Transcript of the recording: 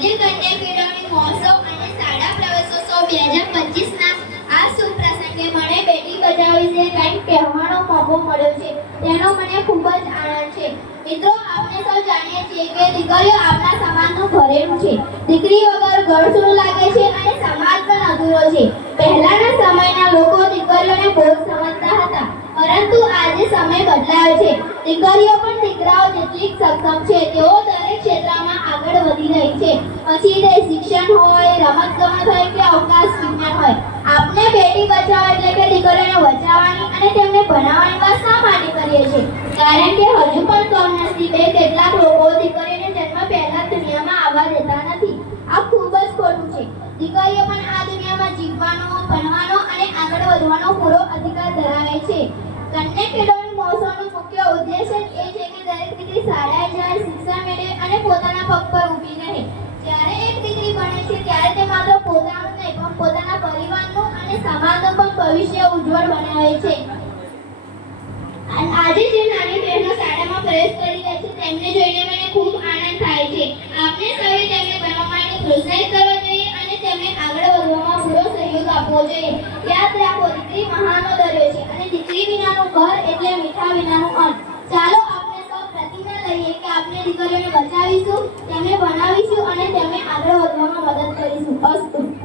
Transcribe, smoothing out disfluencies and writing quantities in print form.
આજે કન્યા કેળવણી મહોત્સવ અને શાળા પ્રવેશોત્સવ 2025ના આ શુભ પ્રસંગે મને બેટી બચાવો વિશે કંઈક કહેવાનો મોકો મળ્યો છે, તેનો મને ખૂબ જ આનંદ છે. મિત્રો, આપણે સૌ જાણીએ છીએ કે દીકરીઓ આપણા સમાજનું ઘરેણું છે. દીકરી વગર ઘર સૂનું લાગે છે અને સમાજ પણ અધૂરો છે. પહેલાના સમયના લોકો દીકરીઓને બોજ સમજતા હતા, પરંતુ આજે સમય બદલાયો છે. દીકરીઓ પણ દીકરાઓ જેટલી સક્ષમ છે. તેઓ દરેક ક્ષેત્રમાં આગળ વધી રહી છે. પછી તે શિક્ષણ હોય, રમતગમત હોય કે અવકાશ વિજ્ઞાન હોય. આપણે બેટી બચાવો એટલે કે દીકરીઓને બચાવવાની અને તેમને ભણાવવાની વાત શા માટે કરીએ છીએ? કારણ કે હજુ પણ કમનસીબે કેટલાક લોકો દીકરીઓને જન્મ પહેલા દુનિયામાં આવવા દેતા નથી. આ ખૂબ જ ખોટું છે. દીકરીઓ પણ આ દુનિયામાં જીવવાનો, ભણવાનો અને આગળ વધવાનો પૂરો અધિકાર ધરાવે છે. કન્યા કેળવણી મહોત્સવનો મુખ્ય ઉદ્દેશ એ છે કે દરેક દીકરી શાળાએ જાય, શિક્ષણ મેળવે અને પોતાના પગ પર ઊભી રહે. જ્યારે એક દીકરી ભણે છે ત્યારે તે માત્ર પોતાનું નહીં પણ પોતાના પરિવારનું અને સમાજનું પણ ભવિષ્ય ઉજ્જવળ બનાવે છે. આજે જે નાની બહેનો શાળામાં પ્રવેશ કરી રહી છે તેમને જોઈને મને ખૂબ આનંદ થાય છે. આપણે સૌએ તેમને ભણવા માટે પ્રોત્સાહિત કરવા જોઈએ અને તેમને આગળ વધવામાં પૂરો સહયોગ આપવો જોઈએ. યાદ રાખો, દીકરી મહાનનો દરિયો છે અને દીકરી વિનાનું ઘર એટલે મીઠા વિનાનું અન્ન. ચાલો આપણે સૌ પ્રતિજ્ઞા લઈએ કે આપણે દીકરીઓને બચાવીશું, તેમને ભણાવીશું અને તેમને આગળ વધવામાં મદદ કરીશું. અસ્તુ.